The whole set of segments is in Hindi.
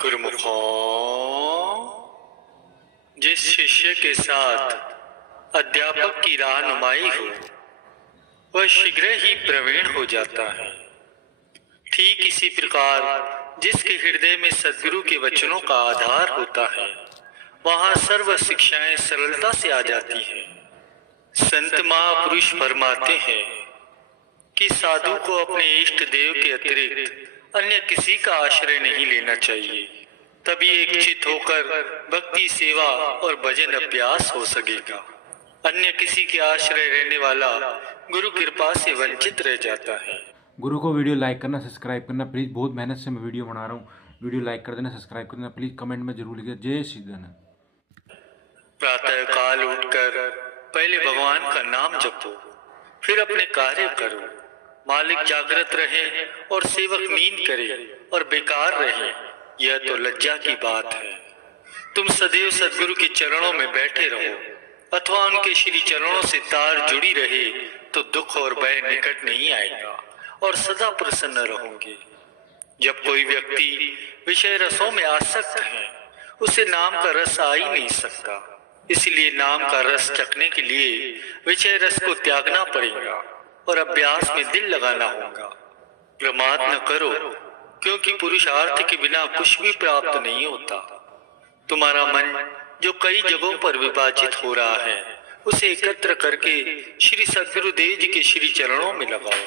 गुरुमुखों, जिस शिष्य के साथ अध्यापक की रहनुमाई हो वह शीघ्र ही प्रवीण हो जाता है। ठीक इसी प्रकार जिसके हृदय में सद्गुरु के वचनों का आधार होता है वहां सर्व शिक्षाएं सरलता से आ जाती हैं। संत महापुरुष फरमाते हैं कि साधु को अपने इष्ट देव के अतिरिक्त अन्य किसी का आश्रय नहीं लेना चाहिए, तभी एक चित होकर भक्ति सेवा और भजन अभ्यास हो सकेगा। अन्य किसी के आश्रय रहने वाला गुरु कृपा से वंचित रह जाता है। गुरु को वीडियो लाइक करना, सब्सक्राइब करना प्लीज़। बहुत मेहनत से मैं वीडियो बना रहा हूँ। वीडियो लाइक कर देना, सब्सक्राइब कर देना प्लीज़। कमेंट में जरूर लिखिए जय श्री धन। प्रातः काल उठकर पहले भगवान का नाम जपो, फिर अपने कार्य करो। मालिक जागृत रहे और सेवक नींद करे और बेकार रहे, यह तो लज्जा की बात है। तुम सदैव सद्गुरु के चरणों में बैठे रहो अथवा उनके श्री चरणों से तार जुड़ी रहे तो दुख और भय निकट नहीं आएगा और सदा प्रसन्न रहोगे। जब कोई व्यक्ति विषय रसों में आसक्त है उसे नाम का रस आ ही नहीं सकता, इसलिए नाम का रस चखने के लिए विषय रस को त्यागना पड़ेगा और अभ्यास में दिल लगाना होगा। प्रमाद न करो, क्योंकि पुरुषार्थ के बिना कुछ भी प्राप्त नहीं होता। तुम्हारा मन जो कई जगहों पर विभाजित हो रहा है उसे एकत्र करके श्री सद्गुरु देव जी के श्री चरणों में लगाओ।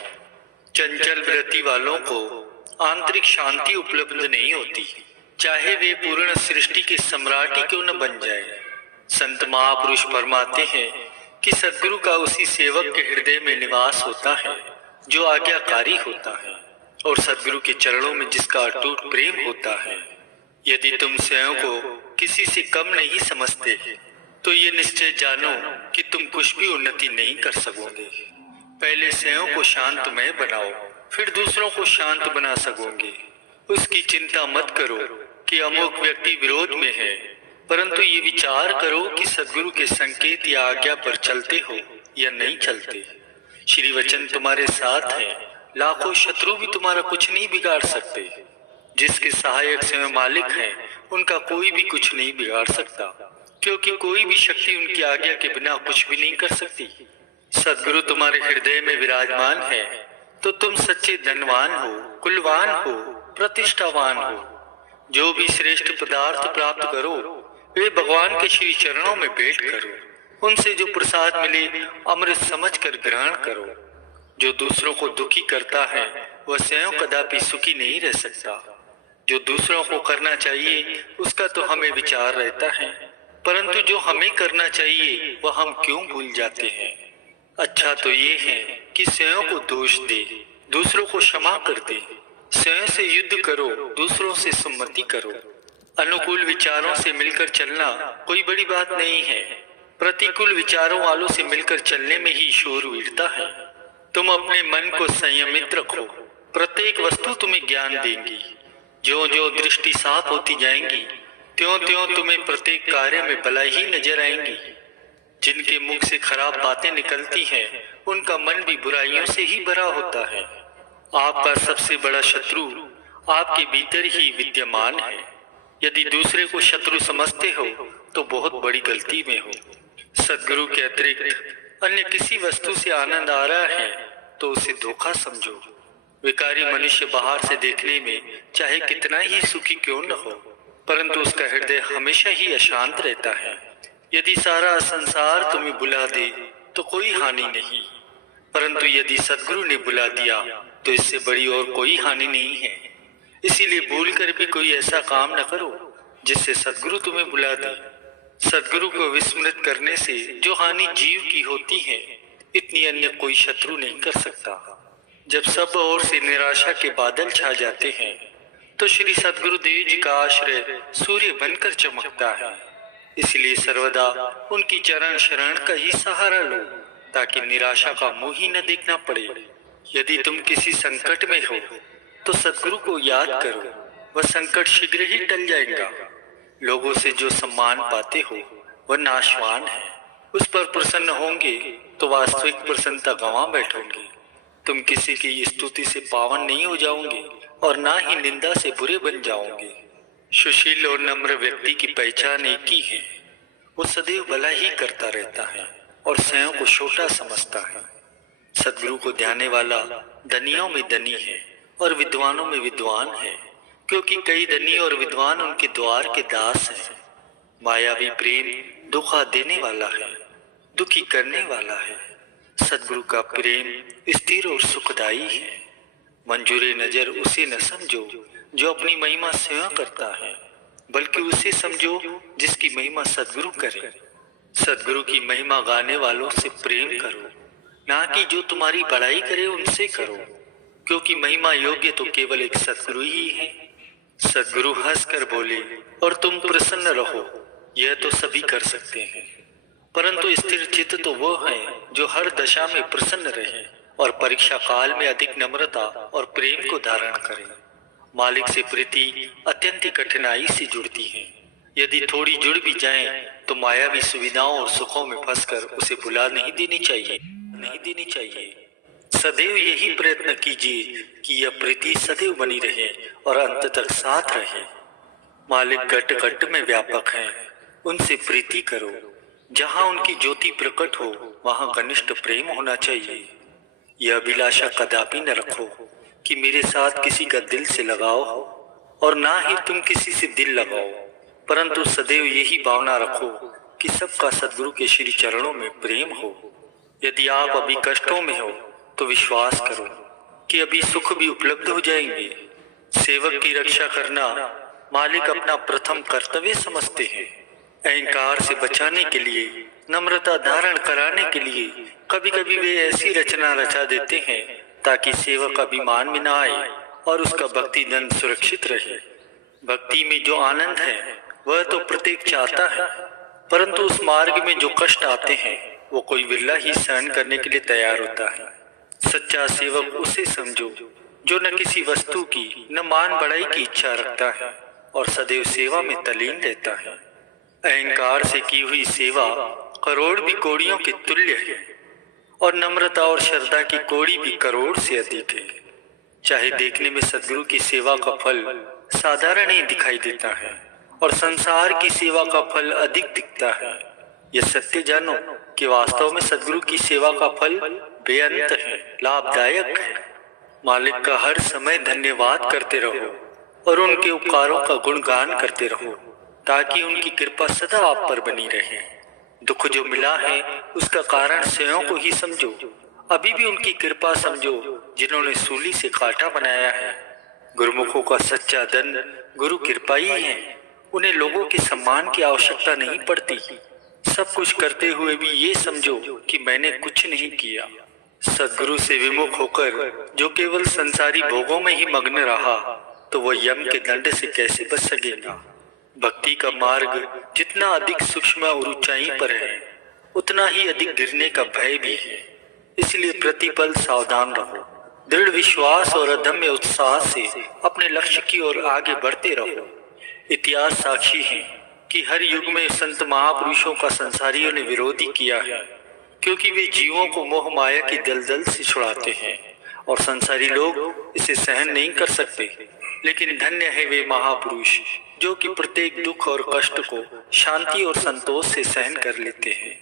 चंचल वृत्ति वालों को आंतरिक शांति उपलब्ध नहीं होती, चाहे वे पूर्ण सृष्टि के सम्राट ही क्यों न बन जाए। संत महापुरुष फरमाते हैं कि सद्गुरु का उसी सेवक के हृदय में निवास होता है जो आज्ञाकारी होता है और सद्गुरु के चरणों में जिसका अटूट प्रेम होता है। यदि तुम स्वयं को किसी से कम नहीं समझते तो ये निश्चय जानो कि तुम कुछ भी उन्नति नहीं कर सकोगे। पहले स्वयं को शांतमय बनाओ, फिर दूसरों को शांत बना सकोगे। उसकी चिंता मत करो कि अमुक व्यक्ति विरोध में है, परंतु ये विचार करो कि सद्गुरु के संकेत या आज्ञा पर चलते हो या नहीं चलते। श्री वचन तुम्हारे साथ है, लाखों शत्रु भी तुम्हारा कुछ नहीं बिगाड़ सकते। जिसके सहायक स्वयं मालिक हैं उनका कोई भी कुछ नहीं बिगाड़ सकता, क्योंकि कोई भी शक्ति उनकी आज्ञा के बिना कुछ भी नहीं कर सकती। सद्गुरु तुम्हारे हृदय में विराजमान है तो तुम सच्चे धनवान हो, कुलवान हो, प्रतिष्ठावान हो। जो भी श्रेष्ठ पदार्थ प्राप्त करो वे भगवान के श्री चरणों में भेंट करो। उनसे जो प्रसाद मिले अमृत समझकर ग्रहण करो। जो दूसरों को दुखी करता है वह स्वयं कदापि सुखी नहीं रह सकता। जो दूसरों को करना चाहिए उसका तो हमें विचार रहता है, परंतु जो हमें करना चाहिए वह हम क्यों भूल जाते हैं। अच्छा तो ये है कि स्वयं को दोष दे, दूसरों को क्षमा कर दे। स्वयं से युद्ध करो, दूसरों से सम्मति करो। अनुकूल विचारों से मिलकर चलना कोई बड़ी बात नहीं है, प्रतिकूल विचारों वालों से मिलकर चलने में ही शूरवीरता है। तुम अपने मन को संयमित रखो, प्रत्येक वस्तु तुम्हें ज्ञान देंगी। जो जो दृष्टि साफ होती जाएंगी त्यों त्यों तुम्हें प्रत्येक कार्य में भलाई ही नजर आएंगी। जिनके मुख से खराब बातें निकलती हैं उनका मन भी बुराइयों से ही भरा होता है। आपका सबसे बड़ा शत्रु आपके भीतर ही विद्यमान है। यदि दूसरे को शत्रु समझते हो तो बहुत बड़ी गलती में हो। सद्गुरु के अतिरिक्त अन्य किसी वस्तु से आनंद आ रहा है तो उसे धोखा समझो। विकारी मनुष्य बाहर से देखने में चाहे कितना ही सुखी क्यों न हो, परंतु उसका हृदय हमेशा ही अशांत रहता है। यदि सारा संसार तुम्हें बुला दे तो कोई हानि नहीं, परंतु यदि सद्गुरु ने बुला दिया तो इससे बड़ी और कोई हानि नहीं है। इसीलिए भूल कर भी कोई ऐसा काम न करो जिससे सद्गुरु तुम्हें बुला दे। सद्गुरु को विस्मृत करने से जो हानि जीव की होती है इतनी अन्य कोई शत्रु नहीं कर सकता। जब सब ओर से निराशा के बादल छा जाते हैं तो श्री सद्गुरु देव जी का आश्रय सूर्य बनकर चमकता है। इसलिए सर्वदा उनकी चरण शरण का ही सहारा लो ताकि निराशा का मुंह ही न देखना पड़े। यदि तुम किसी संकट में हो तो सद्गुरु को याद करो, वह संकट शीघ्र ही टल जाएगा। लोगों से जो सम्मान पाते हो वह नाशवान है, उस पर प्रसन्न होंगे तो वास्तविक प्रसन्नता गंवा बैठोगे। तुम किसी की स्तुति से पावन नहीं हो जाओगे और ना ही निंदा से बुरे बन जाओगे। सुशील और नम्र व्यक्ति की पहचान एक ही है। वो सदैव भला ही करता रहता है और स्वयं को छोटा समझता है। सदगुरु को ध्याने वाला धनियों में धनी है और विद्वानों में विद्वान है, क्योंकि कई धनी और विद्वान उनके द्वार के दास हैं। मायावी प्रेम धोखा देने वाला है, दुखी करने वाला है। सदगुरु का प्रेम स्थिर और सुखदायी है। मंजूरे नजर उसे न समझो जो अपनी महिमा स्वयं करता है, बल्कि उसे समझो जिसकी महिमा सदगुरु करे। सदगुरु की महिमा गाने वालों से प्रेम करो, ना कि जो तुम्हारी बड़ाई करे उनसे करो, क्योंकि महिमा योग्य तो केवल एक सदगुरु ही है। सदगुरु हंसकर बोले और तुम प्रसन्न रहो, यह तो सभी कर सकते हैं, परंतु स्थिर चित्त तो वो है जो हर दशा में प्रसन्न रहे और परीक्षा काल में अधिक नम्रता और प्रेम को धारण करे। मालिक से प्रीति अत्यंत कठिनाई से जुड़ती है। यदि थोड़ी जुड़ भी जाए तो मायावी सुविधाओं और सुखों में फंसकर उसे भुला नहीं देनी चाहिए। सदैव यही प्रयत्न कीजिए कि यह प्रीति सदैव बनी रहे और अंत तक साथ रहे। मालिक घट घट में व्यापक हैं, उनसे प्रीति करो। जहाँ उनकी ज्योति प्रकट हो वहाँ घनिष्ठ प्रेम होना चाहिए। यह अभिलाषा कदापि न रखो कि मेरे साथ किसी का दिल से लगाव हो, और ना ही तुम किसी से दिल लगाओ, परंतु सदैव यही भावना रखो कि सबका सदगुरु के श्री चरणों में प्रेम हो। यदि आप अभी कष्टों में हो तो विश्वास करो कि अभी सुख भी उपलब्ध हो जाएंगे। सेवक की रक्षा करना मालिक अपना प्रथम कर्तव्य समझते हैं। अहंकार से बचाने के लिए, नम्रता धारण कराने के लिए कभी कभी वे ऐसी रचना रचा देते हैं ताकि सेवक अभिमान में न आए और उसका भक्ति धन सुरक्षित रहे। भक्ति में जो आनंद है वह तो प्रत्येक चाहता है, परंतु उस मार्ग में जो कष्ट आते हैं वो कोई बिरला ही सहन करने के लिए तैयार होता है। सच्चा सेवक उसे समझो जो न किसी वस्तु की न मान बढ़ाई की इच्छा रखता है और सदैव सेवा में तल्लीन रहता है। अहंकार से की हुई सेवा करोड़ भी कौड़ियों के तुल्य है और नम्रता और श्रद्धा की कौड़ी भी करोड़ से अधिक है। चाहे देखने में सदगुरु की सेवा का फल साधारण ही दिखाई देता है और संसार की सेवा का फल अधिक दिखता है, यह सत्य जानो कि वास्तव में सदगुरु की सेवा का फल बेअंत है, लाभदायक है। मालिक का हर समय धन्यवाद करते रहो और उनके उपकारों का गुणगान करते रहो, ताकि उनकी कृपा सदा आप पर बनी रहे। दुख जो मिला है उसका कारण स्वयं को ही समझो। अभी भी उनकी कृपा समझो जिन्होंने सूली से कांटा बनाया है। गुरुमुखों का सच्चा धन गुरु कृपा ही है। उन्हें लोगों के सम्मान की आवश्यकता नहीं पड़ती। सब कुछ करते हुए भी ये समझो कि मैंने कुछ नहीं किया। सदगुरु से विमुख होकर जो केवल संसारी भोगों में ही मग्न रहा तो वह यम के दंड से कैसे बच सकेगा। भक्ति का मार्ग जितना अधिक सूक्ष्म और ऊंचाई पर है उतना ही अधिक गिरने का भय भी है। इसलिए प्रतिपल सावधान रहो। दृढ़ विश्वास और अदम्य उत्साह से अपने लक्ष्य की ओर आगे बढ़ते रहो। इतिहास साक्षी है कि हर युग में संत महापुरुषों का संसारियों ने विरोध किया है, क्योंकि वे जीवों को मोह माया की दलदल से छुड़ाते हैं और संसारी लोग इसे सहन नहीं कर सकते। लेकिन धन्य है वे महापुरुष जो कि प्रत्येक दुख और कष्ट को शांति और संतोष से सहन कर लेते हैं।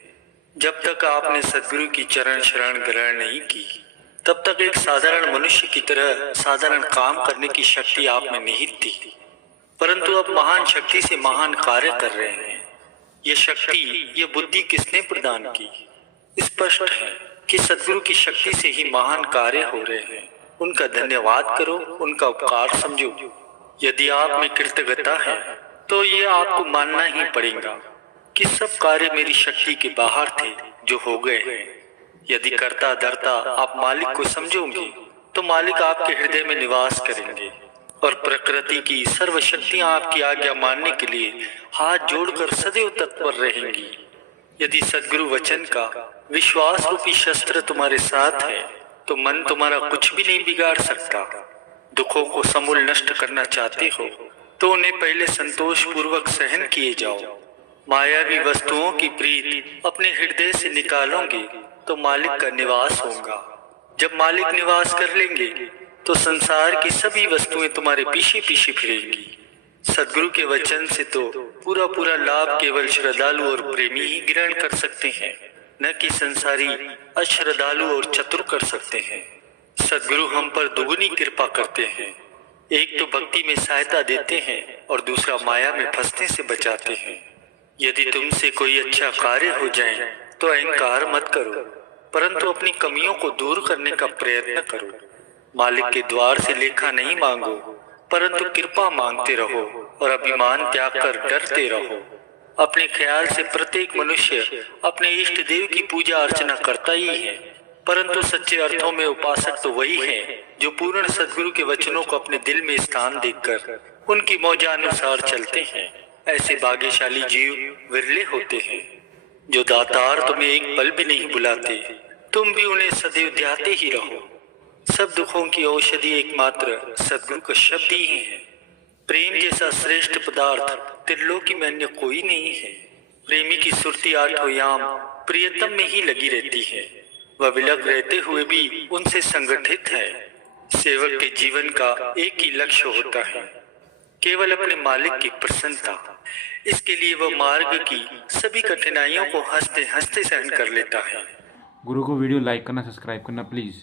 जब तक आपने सदगुरु की चरण शरण ग्रहण नहीं की तब तक एक साधारण मनुष्य की तरह साधारण काम करने की शक्ति आप में निहित थी, परंतु अब महान शक्ति से महान कार्य कर रहे हैं। ये शक्ति, ये बुद्धि किसने प्रदान की? स्पष्ट है कि सदगुरु की शक्ति से ही महान कार्य हो रहे हैं। उनका धन्यवाद करो, उनका उपकार समझो। यदि आप में कृतज्ञता है तो ये आपको मानना ही पड़ेगा कि सब कार्य मेरी शक्ति के बाहर थे जो हो गए हैं। यदि करता धरता आप मालिक को समझोगे तो मालिक आपके हृदय में निवास करेंगे और प्रकृति की सर्व शक्तियां आपकी आज्ञा मानने के लिए हाथ जोड़कर सदैव तत्पर रहेंगी। यदि सदगुरु वचन का विश्वास रूपी शस्त्र तुम्हारे साथ है तो मन तुम्हारा कुछ भी नहीं बिगाड़ सकता। दुखों को समूल नष्ट करना चाहते हो तो उन्हें पहले संतोष पूर्वक सहन किए जाओ। मायावी वस्तुओं की प्रीत अपने हृदय से निकालोगे तो मालिक का निवास होगा। जब मालिक निवास कर लेंगे तो संसार की सभी वस्तुएं तुम्हारे पीछे पीछे फिरेंगी। सदगुरु के वचन से तो पूरा पूरा लाभ केवल श्रद्धालु और प्रेमी ही ग्रहण कर सकते हैं, न कि संसारी अश्रद्धालु और चतुर कर सकते हैं। सदगुरु हम पर दुगुनी कृपा करते हैं। एक तो भक्ति में सहायता देते हैं और दूसरा माया में फंसने से बचाते हैं। यदि तुमसे कोई अच्छा कार्य हो जाए तो अहंकार मत करो, परंतु अपनी कमियों को दूर करने का प्रयत्न करो। मालिक के द्वार से लेखा नहीं मांगो, परंतु कृपा मांगते रहो और अभिमान त्याग कर डरते रहो। अपने ख्याल से प्रत्येक मनुष्य अपने इष्ट देव की पूजा अर्चना करता ही है, परंतु सच्चे अर्थों में उपासक तो वही है जो पूर्ण सदगुरु के वचनों को अपने दिल में स्थान देकर उनकी मौजानुसार चलते हैं। ऐसे भाग्यशाली जीव विरले होते हैं जो दातार तुम्हें एक पल भी नहीं बुलाते, तुम भी उन्हें सदैव ध्याते ही रहो। सब दुखों की औषधि एकमात्र सदगुरु का शब्द ही है। प्रेम जैसा श्रेष्ठ पदार्थ त्रिलोकी में अन्य कोई नहीं है। प्रेमी की सुरती आठों याम प्रियतम में ही लगी रहती है। वह विलग रहते हुए भी उनसे संगठित है। सेवक के जीवन का एक ही लक्ष्य होता है, केवल अपने मालिक की प्रसन्नता। इसके लिए वह मार्ग की सभी कठिनाइयों को हंसते हंसते सहन कर लेता है। गुरु को वीडियो लाइक करना, सब्सक्राइब करना प्लीज़।